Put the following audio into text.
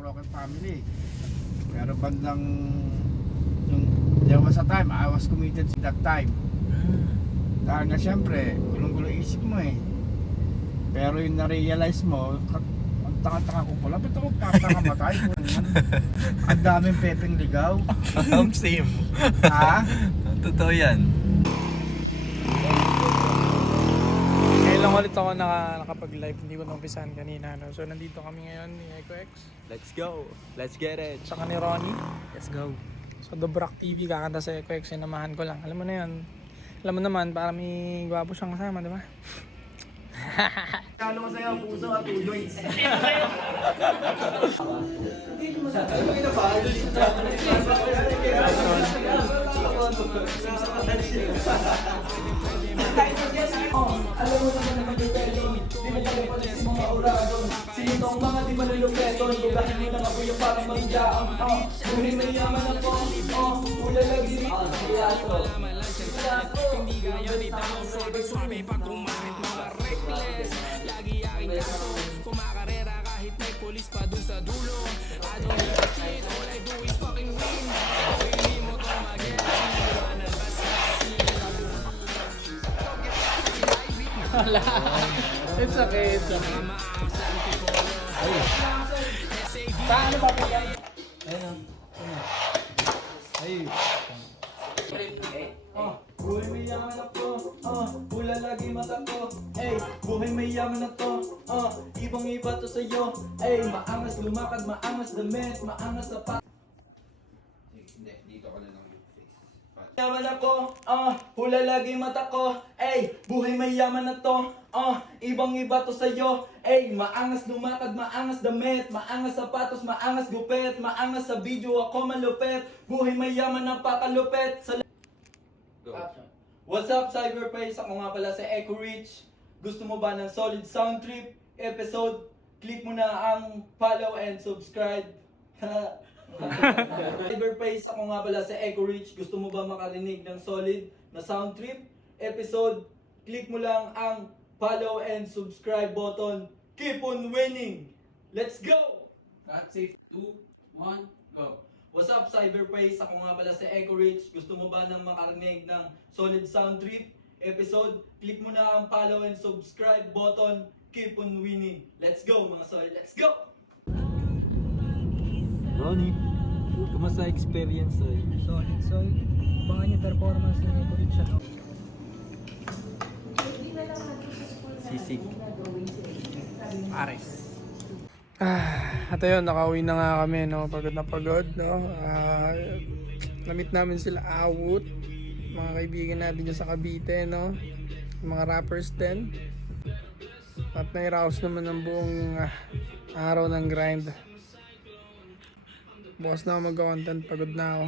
broken family. Pero bandang yung there was a time I was committed that time. Dahil nga siyempre, gulong-gulo isip mo eh. Pero yung na-realize mo, ang taka-taka ko pala, ba't ako patakamatay? Ang daming pepeng ligaw. Same. Ha? Totoo yan. Ngayon lang ulit ako nakapag-live, hindi ko naumpisahan kanina. No? So nandito kami ngayon ni Echo X. Let's go. Let's get it. Saka ni Ronnie. Let's go. So Dobrak TV, kakanta sa Echo X, sinamahan ko lang. Alam mo na yun. Alam mo naman, para may gwapo siyang kasama, di ba? Kalo ko sa'yo, puso at two joints. Alam mo naman naman yung pelon, di mo palipalit si mga uragon. Sino tong mga di malulupeton, bugahin mo lang ako yung parang magdaang. Buhay may yaman ako, ula lagi rin. Hindi kaya ni tao, suabe pag kumahit mga reckless. Lagi aking kaso, kumakarera kahit may polis pa dun sa dulo. I don't give a shit, all I do is fucking win. Hindi mo to mag-get, iwanan ba sa Wala. It's okay, it's okay. Paano ba po yan? Buhay may yaman ako, ula lagi mata ko. Buhay may yaman na to, ibang iba to sa'yo. Maangas lumakad, maangas damit, maangas sa Hindi, dito ka na lang yung face. yaman ako, hula lagi mata ko. Buhay may yaman na to, ibang iba to sa'yo. Maangas lumakad, maangas damit, maangas sapatos, maangas gupet, maangas sa video ako malupet. Buhay may yaman na pakalupet. What's up, Cyberface? Ako nga pala si Echo Rich. Gusto mo ba ng solid sound trip episode? Click mo na ang follow and subscribe. Cyberface, ako nga pala si Echo Rich. Gusto mo ba makarinig ng solid na sound trip episode? Click mo lang ang follow and subscribe button. Keep on winning! Let's go! That's safe. 2, 1, go. What's up, Cyberface? Ako nga pala si Echo Rich. Gusto mo ba ng makarinig ng solid sound trip episode? Click mo na ang follow and subscribe button. Keep on winning. Let's go, mga soy. Let's go! Ronnie, kumusta experience ay? Solid. Abangan yung performance ng Echo Rich. Sisig. Pares. At ayun, nakauwi na nga kami, no? Pagod na pagod, no? Namit namin sila Awut, mga kaibigan natin dyan sa Cavite, no? Mga rappers din. At nairaos naman ang buong araw ng grind. Bukas na ako mag-content, pagod na ako.